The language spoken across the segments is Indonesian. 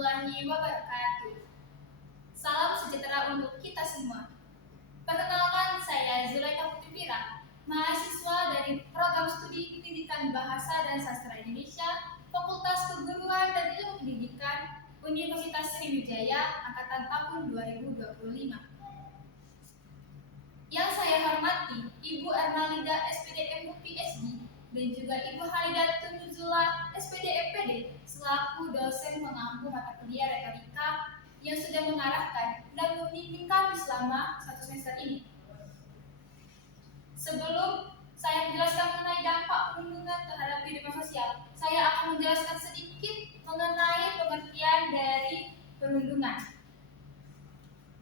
warahmatullahi wabarakatuh. Salam sejahtera untuk kita semua. Perkenalkan, saya Zulaika Putri-Pira, mahasiswa dari Program Studi Pendidikan Bahasa dan Sastra Indonesia, Fakultas Keguruan dan Ilmu Pendidikan, Universitas Sriwijaya, angkatan tahun 2025. Yang saya hormati Ibu Ernalida SPD MU PhD dan juga Ibu Halidah Tunuzula SPD MPD selaku dosen pengampu mata kuliah retorika yang sudah mengarahkan dan membimbing kami selama 1 semester ini. Sebelum saya menjelaskan mengenai dampak perundungan terhadap kehidupan sosial, saya akan menjelaskan sedikit mengenai pengertian dari perundungan.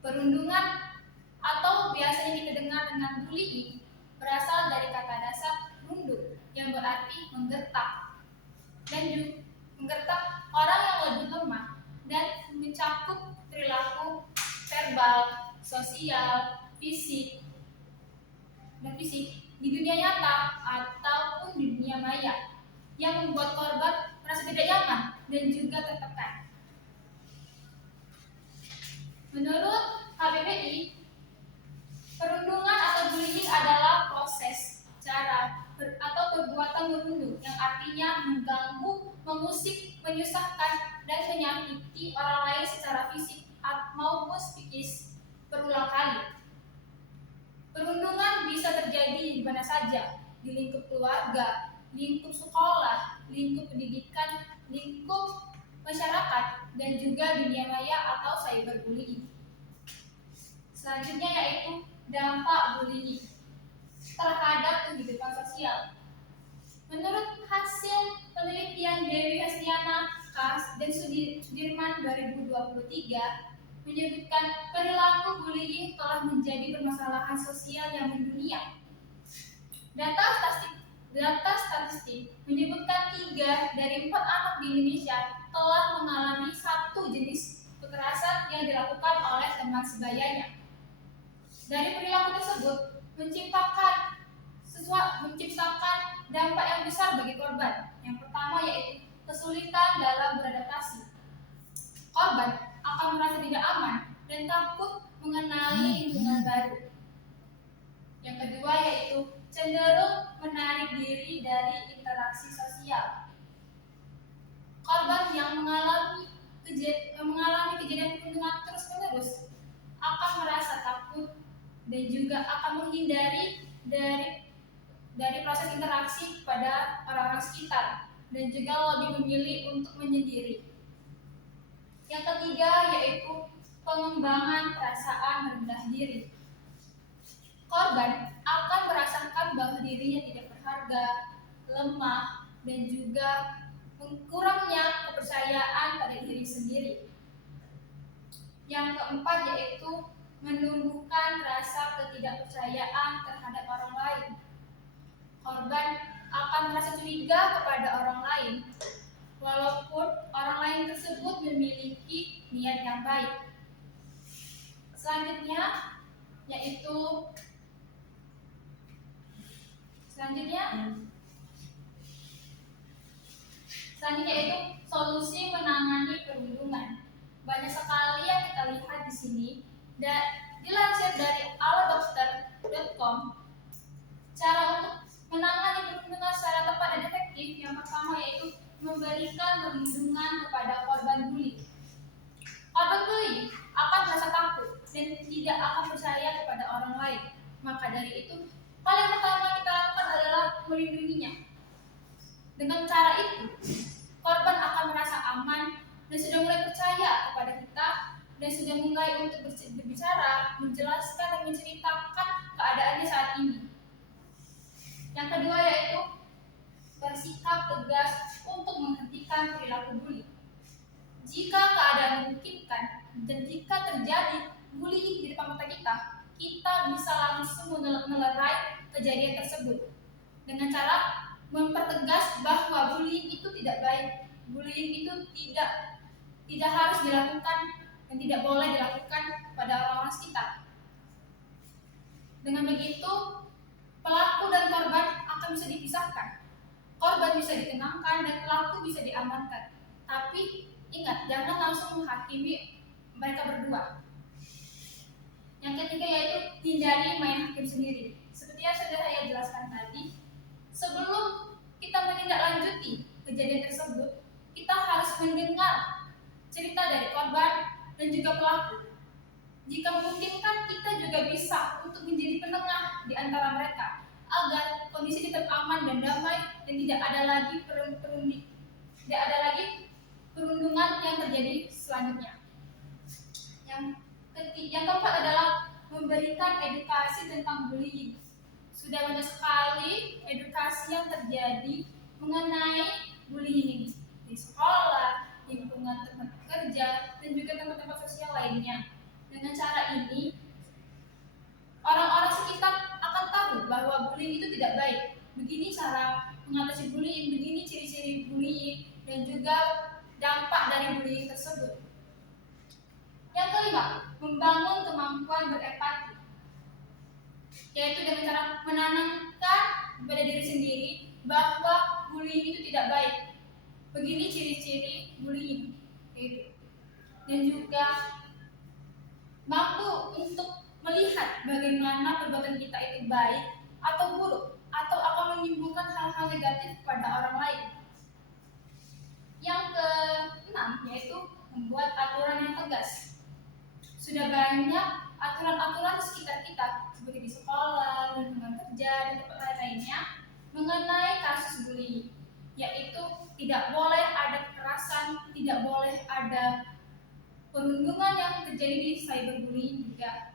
Perundungan atau biasanya kita dengar dengan bullying berasal dari kata dasar runduk yang berarti menggertak dan juga menggertak orang yang lebih lemah dan mencakup perilaku verbal, sosial, fisik di dunia nyata ataupun di dunia maya yang membuat korban merasa tidak nyaman dan juga tertekan. Menurut KBBI, perundungan atau bullying adalah proses, cara, atau perbuatan merundung yang artinya mengganggu, mengusik, menyusahkan, dan menyakiti orang lain secara fisik maupun psikis berulang kali. Perundungan bisa terjadi di mana saja, di lingkup keluarga, lingkup sekolah, lingkup pendidikan, lingkup masyarakat, dan juga dunia maya atau cyberbullying. Selanjutnya yaitu dampak bullying terhadap kehidupan sosial. Menurut hasil penelitian Dewi Hestiana, Kas, dan Sudirman 2023 menyebutkan perilaku bullying telah menjadi permasalahan sosial yang mendunia. Data statistik menyebutkan 3 dari 4 anak di Indonesia telah mengalami satu jenis kekerasan yang dilakukan oleh teman sebayanya. Dari perilaku tersebut menciptakan dampak yang besar bagi korban. Yang pertama yaitu kesulitan dalam beradaptasi. Korban akan merasa tidak aman dan takut mengenali lingkungan baru. Yang kedua yaitu cenderung menarik diri dari interaksi sosial. Korban yang mengalami kejadian perundungan terus-menerus akan merasa takut dan juga akan menghindari dari proses interaksi pada orang-orang sekitar dan juga lebih memilih untuk menyendiri. Yang ketiga yaitu pengembangan perasaan rendah diri. Korban akan merasakan bahwa dirinya tidak berharga, lemah, dan juga kurangnya kepercayaan pada diri sendiri. Yang keempat yaitu menumbuhkan rasa ketidakpercayaan terhadap orang lain. Korban akan merasa curiga kepada orang lain, walaupun orang lain tersebut memiliki niat yang baik. Selanjutnya yaitu solusi menangani perundungan. Banyak sekali yang kita lihat di sini dan dilansir dari aladokter.com. Cara untuk menangani perundungan secara tepat dan efektif yang pertama yaitu memberikan perlindungan kepada korban bully. Korban bully akan merasa takut dan tidak akan percaya kepada orang lain. Maka dari itu, hal yang pertama kita lakukan adalah melindunginya. Dengan cara itu, korban akan merasa aman dan sudah mulai percaya kepada kita dan sudah mulai untuk berbicara, menjelaskan dan menceritakan keadaannya saat ini. Yang kedua yaitu bersikap tegas untuk menghentikan perilaku bully. Jika keadaan memungkinkan dan jika terjadi bullying di depan mata kita bisa langsung melerai kejadian tersebut dengan cara mempertegas bahwa bullying itu tidak baik, bullying itu tidak harus dilakukan dan tidak boleh dilakukan pada orang-orang sekitar. Dengan begitu, pelaku dan korban akan bisa dipisahkan. Korban bisa ditenangkan dan pelaku bisa diamankan. Tapi Ingat, jangan langsung menghakimi mereka berdua. Yang ketiga yaitu hindari main hakim sendiri. Seperti yang sudah saya jelaskan tadi, sebelum kita menindaklanjuti kejadian tersebut, kita harus mendengar cerita dari korban dan juga pelaku. Jika memungkinkan, kita juga bisa untuk menjadi penengah di antara mereka agar kondisi tetap aman dan damai dan tidak ada lagi perundungan yang terjadi selanjutnya. Yang keempat adalah memberikan edukasi tentang bullying. Sudah banyak sekali edukasi yang terjadi mengenai bullying ini di sekolah, lingkungan tempat kerja, dan juga tempat-tempat sosial lainnya. Dengan cara ini, orang-orang sekitar akan tahu bahwa bullying itu tidak baik. Begini cara mengatasi bullying, begini ciri-ciri bullying, dan juga dampak dari bullying tersebut. Yang kelima, membangun kemampuan berempati, yaitu dengan cara menanamkan pada diri sendiri bahwa bullying itu tidak baik. Begini ciri-ciri bullying, dan juga mampu untuk melihat bagaimana perbuatan kita itu baik atau buruk, atau akan menimbulkan hal-hal negatif pada orang lain. Yang keenam yaitu membuat aturan yang tegas. Sudah banyak aturan-aturan di sekitar kita, seperti di sekolah, lingkungan kerja, dan tempat lainnya mengenai kasus bullying, yaitu tidak boleh ada kekerasan, tidak boleh ada perundungan yang terjadi di cyberbullying juga,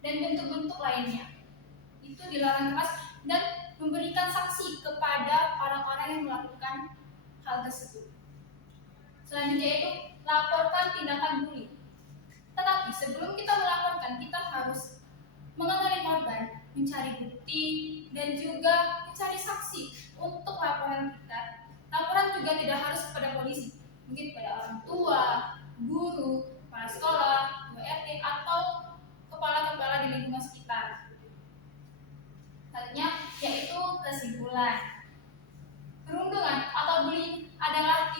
dan bentuk-bentuk lainnya. Itu dilarang keras dan memberikan sanksi kepada orang-orang yang melakukan hal tersebut. Selanjutnya itu laporkan tindakan bullying. Tetapi sebelum kita melaporkan, kita harus mengenali korban, mencari bukti, dan juga mencari saksi untuk laporan kita. Laporan juga tidak harus kepada polisi, mungkin kepada orang tua, guru, kepala sekolah, RT, atau kepala-kepala di lingkungan sekitar. Selanjutnya yaitu kesimpulan. Perundungan atau bullying adalah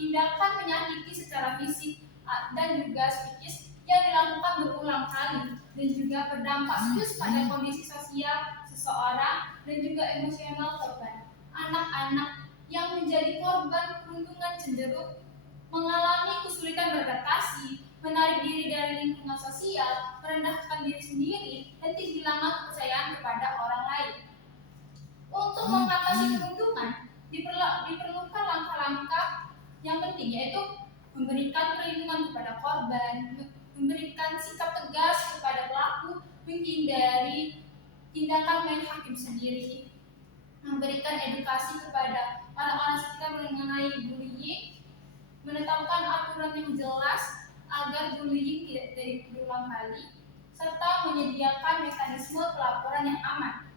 tindakan menyakiti secara fisik dan juga psikis yang dilakukan berulang kali dan juga berdampak serius pada kondisi sosial seseorang dan juga emosional korban. Anak-anak yang menjadi korban perundungan cenderung mengalami kesulitan beradaptasi, menarik diri dari lingkungan sosial, merendahkan diri sendiri, dan kehilangan kepercayaan kepada orang lain. Untuk mengatasi perundungan, diperlukan langkah-langkah yang penting, yaitu memberikan perlindungan kepada korban, memberikan sikap tegas kepada pelaku, menghindari tindakan main hakim sendiri, memberikan edukasi kepada orang-orang sekitar mengenai bullying, menetapkan aturan yang jelas agar bullying tidak berulang kali, serta menyediakan mekanisme pelaporan yang aman.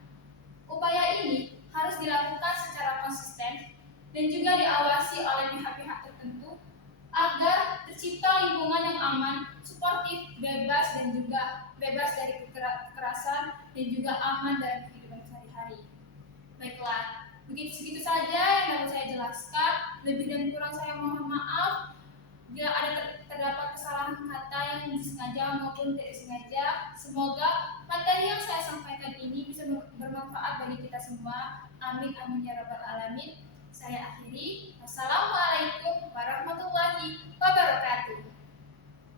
Upaya ini harus dilakukan secara konsisten dan juga diawasi oleh pihak-pihak tertentu agar tercipta lingkungan yang aman, suportif, bebas dan juga bebas dari kekerasan dan juga aman dalam kehidupan sehari-hari. Baiklah, segitu saja yang dapat saya jelaskan. Lebih dan kurang saya mohon maaf bila ada terdapat kesalahan kata yang disengaja maupun tidak sengaja. Semoga materi yang saya sampaikan ini bisa bermanfaat bagi kita semua. Amin amin ya rabbal alamin. Saya akhiri. Wassalamualaikum